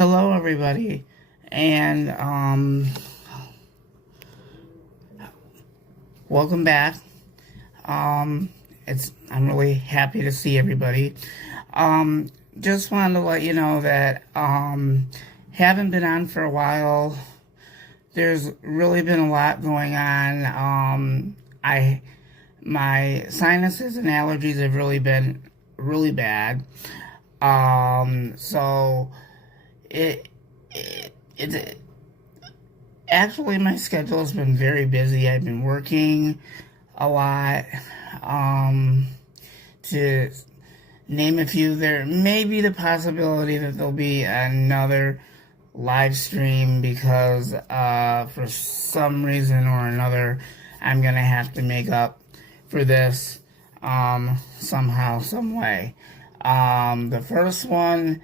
Hello, everybody, and welcome back. I'm really happy to see everybody. Just wanted to let you know that haven't been on for a while. There's really been a lot going on. My sinuses and allergies have really been really bad. So it's actually, my schedule has been very busy. I've been working a lot. To name a few, there may be the possibility that there'll be another live stream because for some reason or another, I'm gonna have to make up for this somehow, some way. The first one,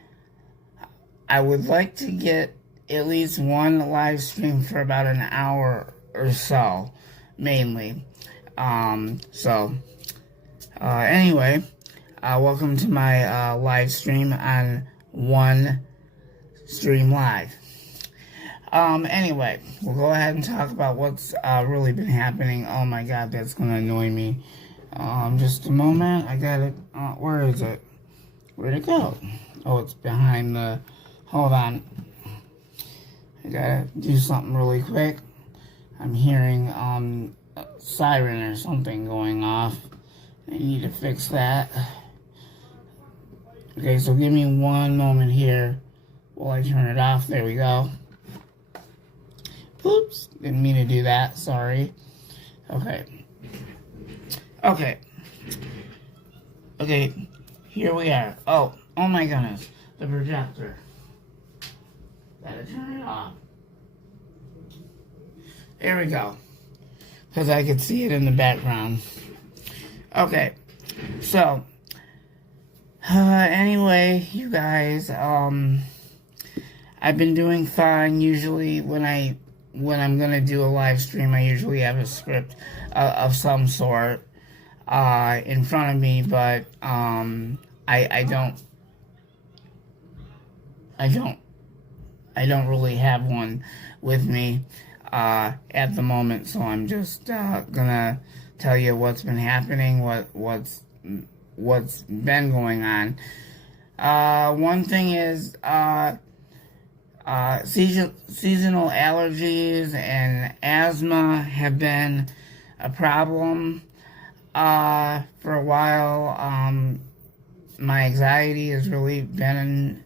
I would like to get at least one live stream for about an hour or so, mainly. Anyway, welcome to my live stream on OneStream Live. Anyway, we'll go ahead and talk about what's really been happening. Oh my god, that's gonna annoy me. Just a moment. I got it. Where is it? Where'd it go? Oh, it's behind the... Hold on. I gotta do something really quick. I'm hearing a siren or something going off. I need to fix that. Okay, so give me one moment here while I turn it off. There we go. Oops, didn't mean to do that. Sorry. Okay. Okay, here we are. Oh my goodness. The projector. Gotta turn it off. There we go. Because I could see it in the background. Okay. So, anyway, you guys, I've been doing fine. Usually when I'm gonna do a live stream, I usually have a script of some sort in front of me, but I don't really have one with me at the moment, so I'm just gonna tell you what's been happening, what's been going on. One thing is seasonal allergies and asthma have been a problem for a while. My anxiety has really been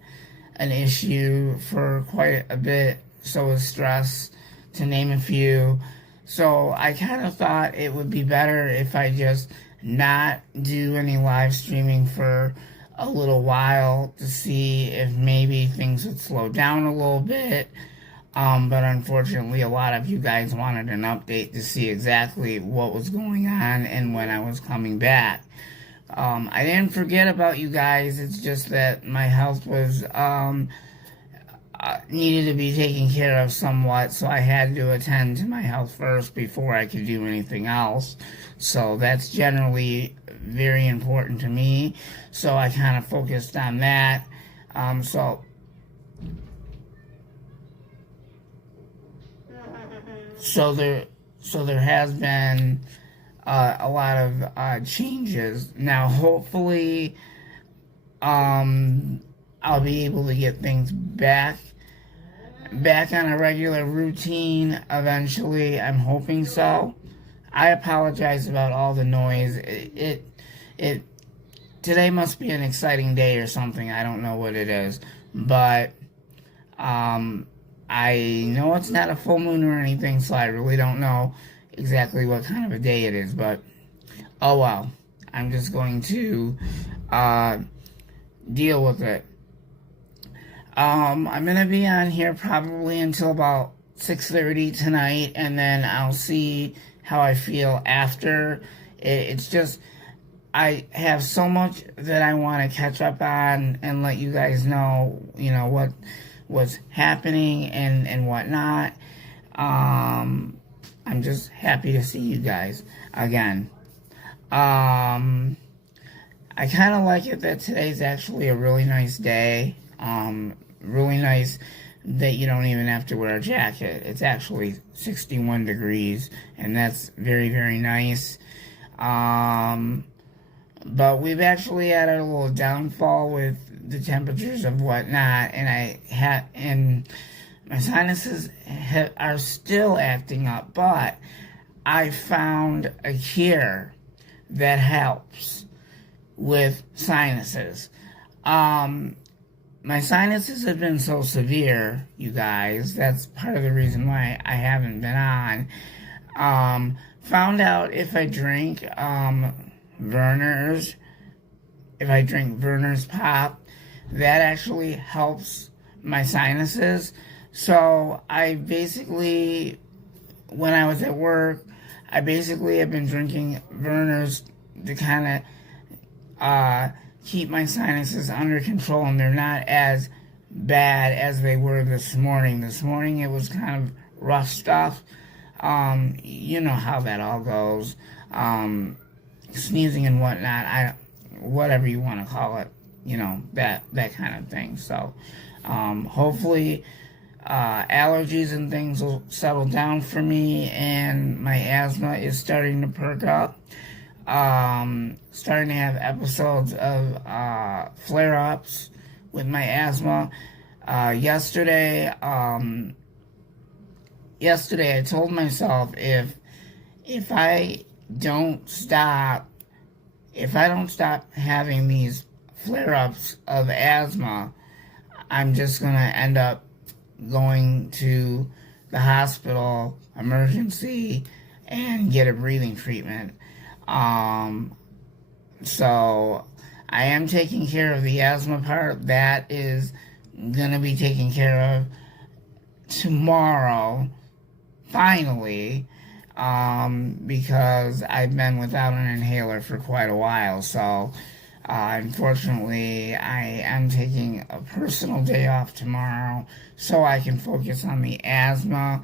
an issue for quite a bit, so is stress, to name a few. So I kind of thought it would be better if I just not do any live streaming for a little while to see if maybe things would slow down a little bit. But unfortunately, a lot of you guys wanted an update to see exactly what was going on and when I was coming back. I didn't forget about you guys. It's just that my health was needed to be taken care of somewhat, so I had to attend to my health first before I could do anything else. So that's generally very important to me. So I kind of focused on that. So there has been a lot of changes. Now, hopefully, I'll be able to get things back on a regular routine eventually. I'm hoping so. I apologize about all the noise. Today must be an exciting day or something. I don't know what it is, but I know it's not a full moon or anything, so I really don't know exactly what kind of a day it is, but oh well. I'm just going to deal with it. I'm gonna be on here probably until about 6:30 tonight, and then I'll see how I feel after. It's just, I have so much that I want to catch up on and let you guys know, what's happening and whatnot. I'm just happy to see you guys again. I kind of like it that today's actually a really nice day. really nice that you don't even have to wear a jacket. It's actually 61 degrees, and that's very, very nice. But we've actually had a little downfall with the temperatures of whatnot, and my sinuses are still acting up, but I found a cure that helps with sinuses. My sinuses have been so severe, you guys. That's part of the reason why I haven't been on. Found out if I drink Werner's Pop, that actually helps my sinuses. So I basically, when I was at work, I basically have been drinking Werner's to kind of keep my sinuses under control, and they're not as bad as they were this morning. This morning it was kind of rough stuff. You know how that all goes. Sneezing and whatnot, whatever you want to call it, that kind of thing. So, hopefully, allergies and things will settle down for me, and my asthma is starting to perk up. Starting to have episodes of flare-ups with my asthma. Yesterday I told myself if I don't stop having these flare-ups of asthma, I'm just gonna end up going to the hospital emergency and get a breathing treatment. So I am taking care of the asthma part. That is gonna be taken care of tomorrow, finally, because I've been without an inhaler for quite a while. So unfortunately, I am taking a personal day off tomorrow so I can focus on the asthma,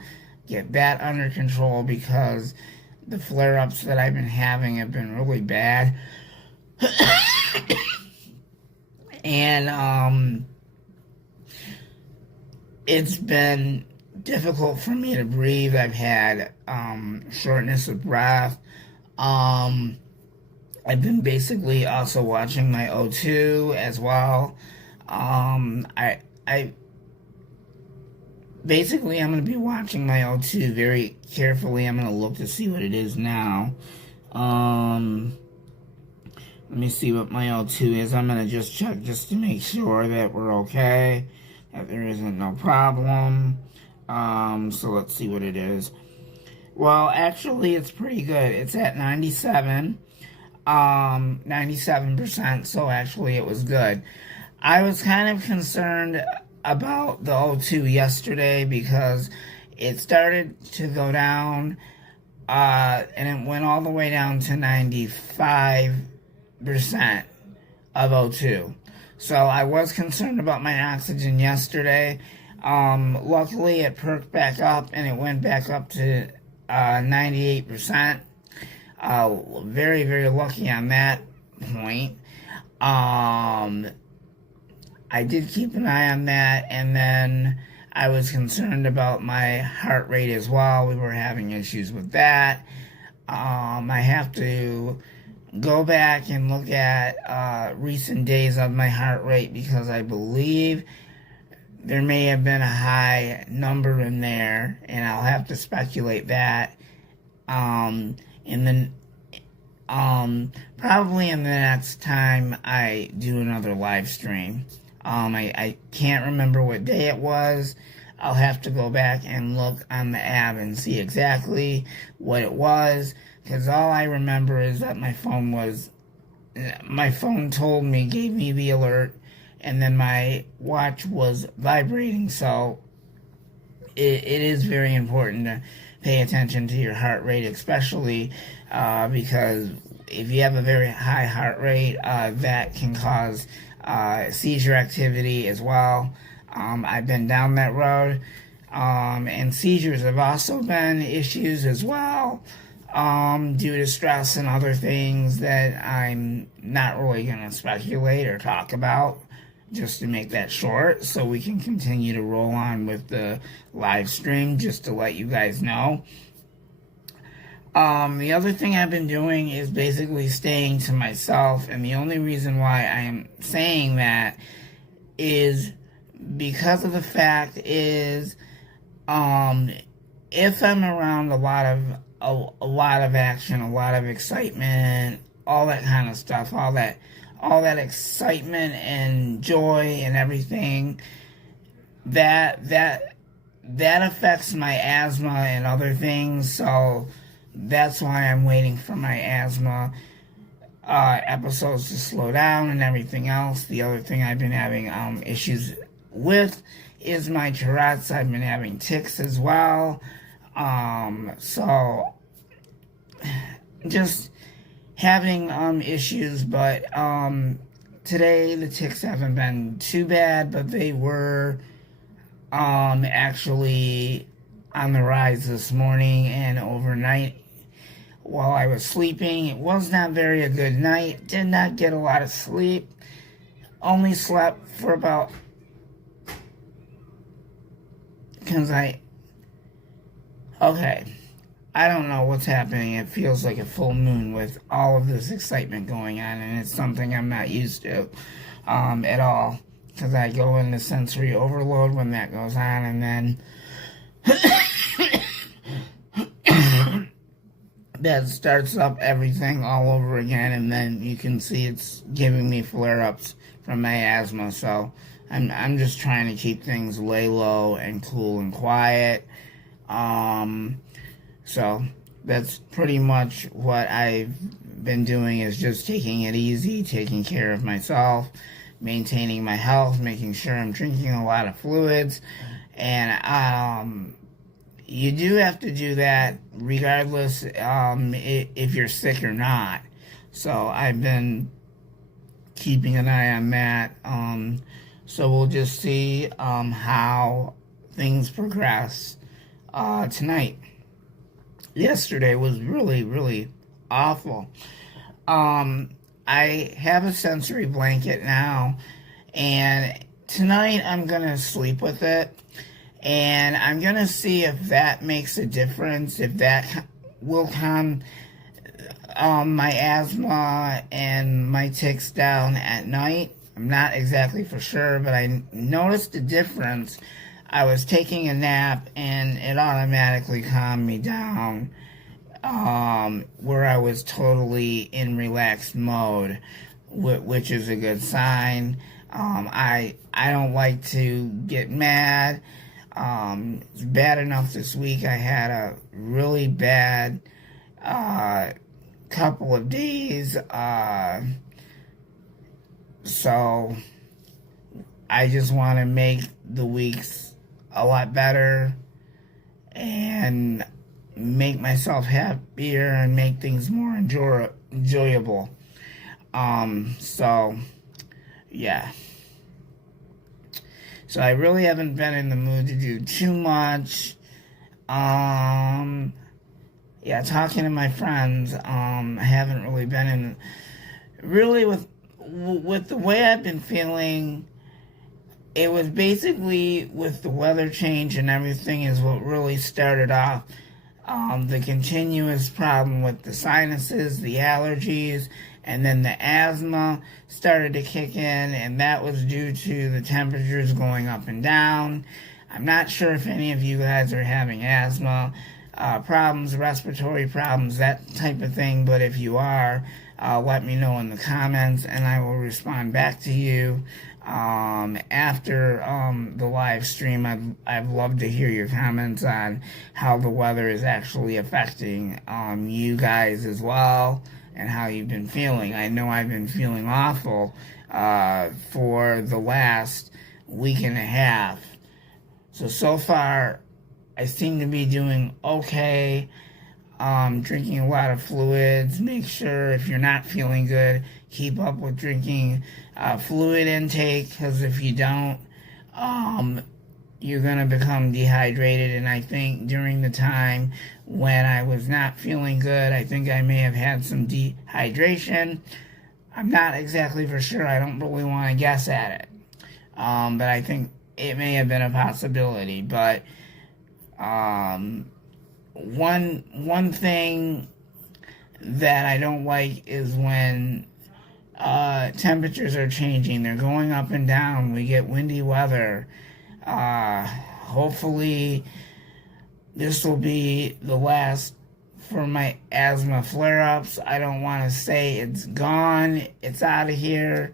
get that under control, because the flare-ups that I've been having have been really bad. And it's been difficult for me to breathe. I've had shortness of breath. I've been basically also watching my O2 as well. I basically, I'm going to be watching my O2 very carefully. I'm going to look to see what it is now. Let me see what my O2 is. I'm going to just check just to make sure that we're okay, that there isn't no problem. So let's see what it is. Well, actually, it's pretty good. It's at 97%, so actually it was good. I was kind of concerned about the O2 yesterday because it started to go down, and it went all the way down to 95% of O2. So I was concerned about my oxygen yesterday. Luckily it perked back up and it went back up to 98%. Very, very lucky on that point. I did keep an eye on that, and then I was concerned about my heart rate as well. We were having issues with that. I have to go back and look at recent days of my heart rate, because I believe there may have been a high number in there, and I'll have to speculate that. And then probably in the next time I do another live stream. I can't remember what day it was. I'll have to go back and look on the app and see exactly what it was, because all I remember is that my phone told me, gave me the alert, and then my watch was vibrating. So it is very important to pay attention to your heart rate, especially because if you have a very high heart rate, that can cause seizure activity as well. I've been down that road, and seizures have also been issues as well, due to stress and other things that I'm not really going to speculate or talk about just to make that short so we can continue to roll on with the live stream, just to let you guys know. The other thing I've been doing is basically staying to myself, and the only reason why I am saying that is because of the fact is, if I'm around a lot of action, a lot of excitement, all that kind of stuff, all that excitement and joy and everything, that affects my asthma and other things. So that's why I'm waiting for my asthma episodes to slow down and everything else. The other thing I've been having issues with is my Tourette's. I've been having tics as well. So just having issues, but today the tics haven't been too bad, but they were actually on the rise this morning and overnight while I was sleeping. It was not very a good night. Did not get a lot of sleep. Only slept for about, okay, I don't know what's happening. It feels like a full moon with all of this excitement going on, and it's something I'm not used to at all, because I go into sensory overload when that goes on, and then that starts up everything all over again, and then you can see it's giving me flare-ups from my asthma. So I'm just trying to keep things lay low and cool and quiet. So that's pretty much what I've been doing, is just taking it easy, taking care of myself, maintaining my health, making sure I'm drinking a lot of fluids. And you do have to do that regardless if you're sick or not. So I've been keeping an eye on that. So we'll just see how things progress tonight. Yesterday was really, really awful. I have a sensory blanket now, and tonight I'm gonna sleep with it, and I'm gonna see if that makes a difference, if that will calm my asthma and my tics down at night. I'm not exactly for sure, but I noticed a difference. I was taking a nap and it automatically calmed me down, where I was totally in relaxed mode, which is a good sign. I don't like to get mad. It's bad enough this week. I had a really bad couple of days, so I just want to make the weeks a lot better and make myself happier and make things more enjoyable. So yeah. So I really haven't been in the mood to do too much. Yeah, talking to my friends. I haven't really been in, really with the way I've been feeling. It was basically with the weather change and everything is what really started off the continuous problem with the sinuses, the allergies, and then the asthma started to kick in, and that was due to the temperatures going up and down. I'm not sure if any of you guys are having asthma problems, respiratory problems, that type of thing, but if you are, let me know in the comments, and I will respond back to you. After the live stream, I'd love to hear your comments on how the weather is actually affecting you guys as well, and how you've been feeling. I know I've been feeling awful for the last week and a half. So far, I seem to be doing okay. Drinking a lot of fluids. Make sure if you're not feeling good, keep up with drinking fluid intake, because if you don't, you're going to become dehydrated. And I think during the time when I was not feeling good, I think I may have had some dehydration. I'm not exactly for sure. I don't really want to guess at it. But I think it may have been a possibility. But one thing that I don't like is when temperatures are changing. They're going up and down. We get windy weather. Hopefully this will be the last for my asthma flare-ups. I don't want to say it's gone, it's out of here.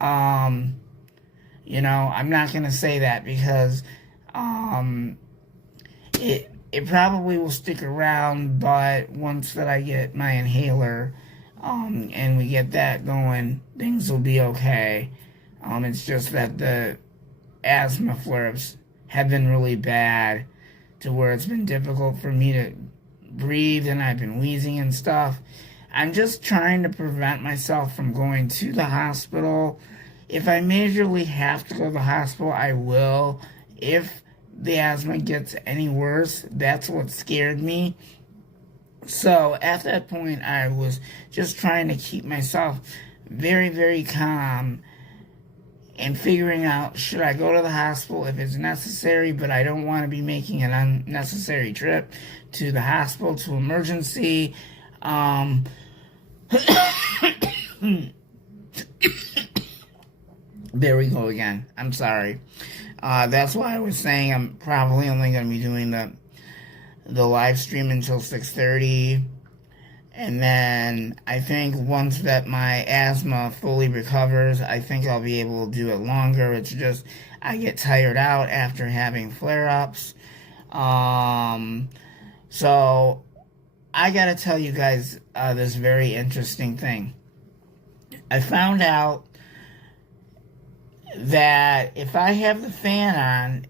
You know, I'm not going to say that because it probably will stick around, but once that I get my inhaler and we get that going, things will be okay. It's just that the asthma flare-ups have been really bad to where it's been difficult for me to breathe, and I've been wheezing and stuff. I'm just trying to prevent myself from going to the hospital. If I majorly have to go to the hospital, I will. If the asthma gets any worse, that's what scared me. So at that point, I was just trying to keep myself very, very calm and figuring out, should I go to the hospital if it's necessary, but I don't want to be making an unnecessary trip to the hospital, to emergency. There we go again. I'm sorry. That's why I was saying I'm probably only going to be doing the live stream until 6:30. And then I think once that my asthma fully recovers, I think I'll be able to do it longer. It's just I get tired out after having flare-ups. So I gotta tell you guys this very interesting thing. I found out that if I have the fan on,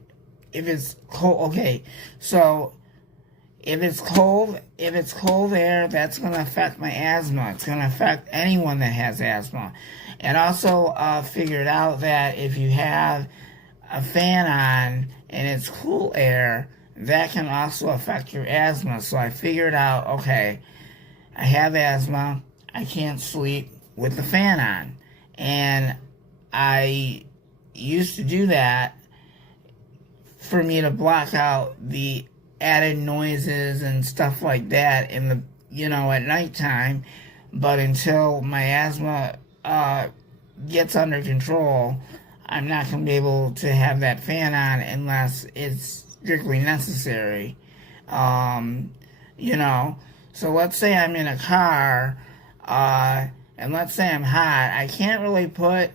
if it's cold, okay, so if it's cold air, that's going to affect my asthma. It's going to affect anyone that has asthma. And also figured out that if you have a fan on and it's cool air, that can also affect your asthma. So I figured out, okay, I have asthma. I can't sleep with the fan on. And I used to do that for me to block out the added noises and stuff like that in the, you know, at nighttime. But until my asthma gets under control, I'm not going to be able to have that fan on unless it's strictly necessary. You know, so let's say I'm in a car, and let's say I'm hot. I can't really put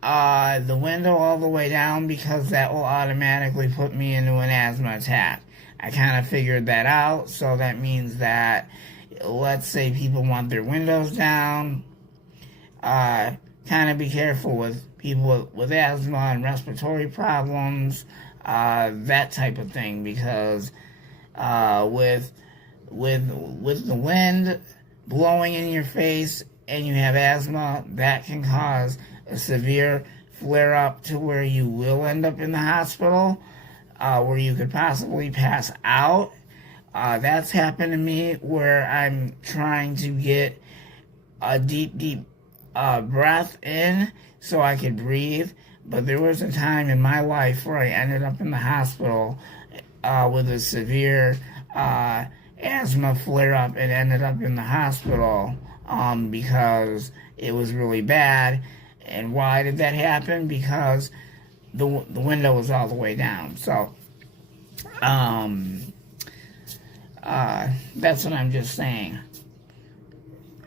the window all the way down because that will automatically put me into an asthma attack. I kind of figured that out, so that means that, let's say people want their windows down, kind of be careful with people with asthma and respiratory problems, that type of thing, because with the wind blowing in your face and you have asthma, that can cause a severe flare-up to where you will end up in the hospital, where you could possibly pass out. That's happened to me where I'm trying to get a deep breath in so I could breathe. But there was a time in my life where I ended up in the hospital with a severe asthma flare-up and ended up in the hospital because it was really bad. And why did that happen? Because the window was all the way down. So, that's what I'm just saying.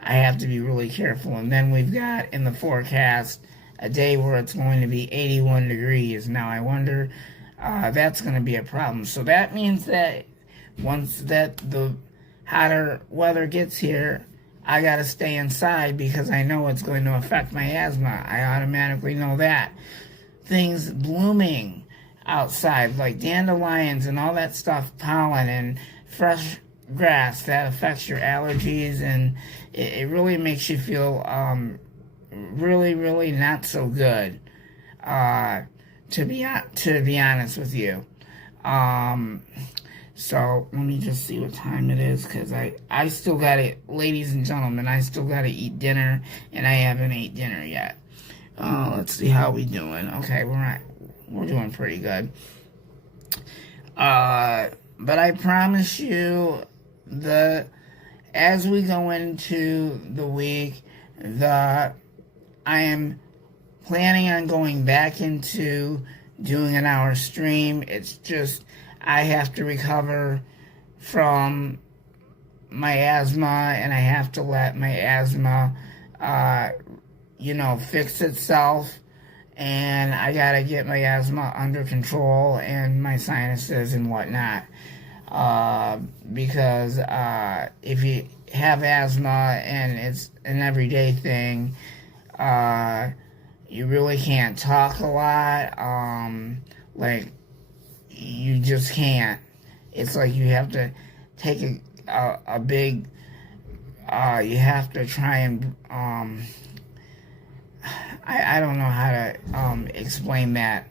I have to be really careful. And then we've got in the forecast a day where it's going to be 81 degrees. Now, I wonder, that's going to be a problem. So that means that once that the hotter weather gets here, I got to stay inside because I know it's going to affect my asthma. I automatically know that. Things blooming outside, like dandelions and all that stuff, pollen and fresh grass, that affects your allergies, and it really makes you feel really, really not so good, to be honest with you. So let me just see what time it is, because I still got to, ladies and gentlemen, I still got to eat dinner, and I haven't ate dinner yet. Let's see how we doing. Okay, we're doing pretty good. But I promise you, as we go into the week, I am planning on going back into doing an hour stream. It's just I have to recover from my asthma, and I have to let my asthma, fix itself. And I gotta get my asthma under control and my sinuses and whatnot. Because if you have asthma and it's an everyday thing, you really can't talk a lot. Like, you just can't. It's like you have to take a big, you have to try and, I don't know how to explain that.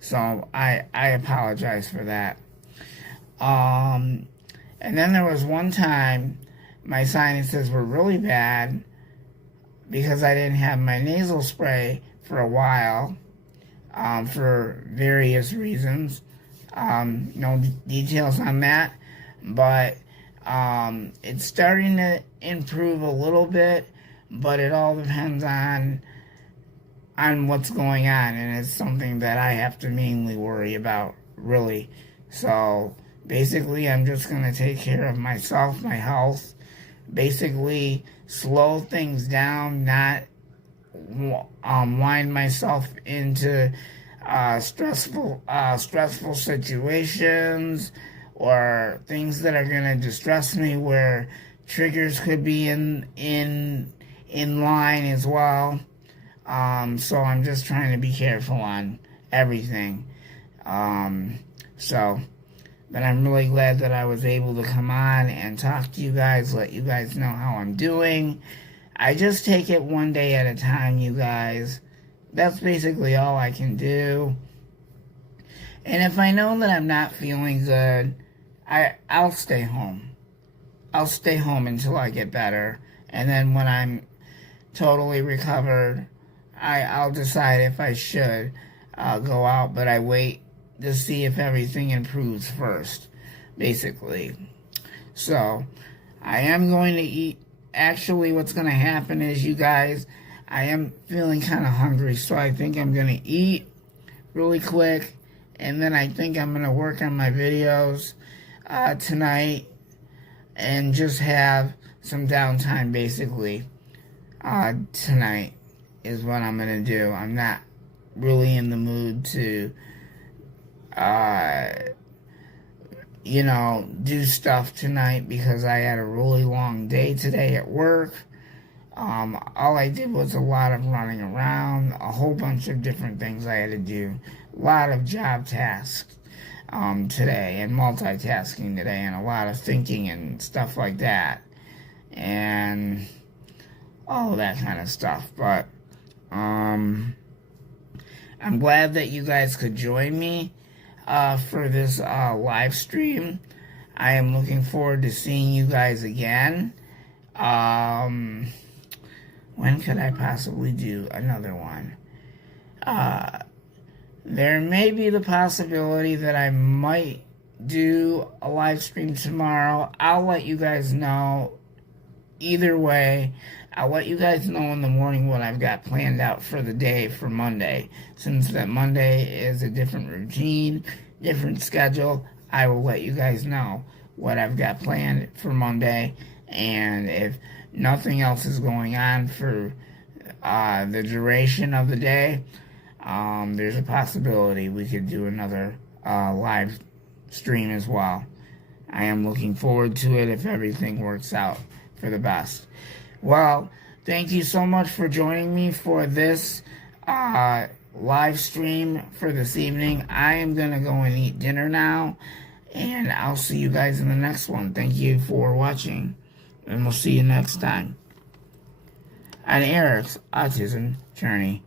So I apologize for that. And then there was one time my sinuses were really bad because I didn't have my nasal spray for a while, for various reasons. No details on that, but it's starting to improve a little bit, but it all depends on what's going on, and it's something that I have to mainly worry about, really. So basically, I'm just going to take care of myself, my health, basically slow things down, not wind myself into stressful situations or things that are going to distress me, where triggers could be in line as well. So I'm just trying to be careful on everything. But I'm really glad that I was able to come on and talk to you guys, let you guys know how I'm doing. I just take it one day at a time, you guys. That's basically all I can do. And if I know that I'm not feeling good, I'll stay home. I'll stay home until I get better. And then when I'm totally recovered, I'll decide if I should go out, but I wait to see if everything improves first, basically. So, I am going to eat. Actually, what's going to happen is, you guys, I am feeling kind of hungry, so I think I'm going to eat really quick, and then I think I'm going to work on my videos tonight and just have some downtime, basically. Tonight is what I'm going to do. I'm not really in the mood to do stuff tonight because I had a really long day today at work. All I did was a lot of running around, a whole bunch of different things I had to do, a lot of job tasks today, and multitasking today, and a lot of thinking and stuff like that, and all of that kind of stuff. But I'm glad that you guys could join me for this live stream. I am looking forward to seeing you guys again. When could I possibly do another one? There may be the possibility that I might do a live stream tomorrow. I'll let you guys know. Either way, I'll let you guys know in the morning what I've got planned out for the day for Monday. Since that Monday is a different routine, different schedule, I will let you guys know what I've got planned for Monday. And if nothing else is going on for the duration of the day, there's a possibility we could do another live stream as well. I am looking forward to it if everything works out for the best. Well, thank you so much for joining me for this live stream for this evening. I am going to go and eat dinner now, and I'll see you guys in the next one. Thank you for watching, and we'll see you next time on Eric's Autism Journey.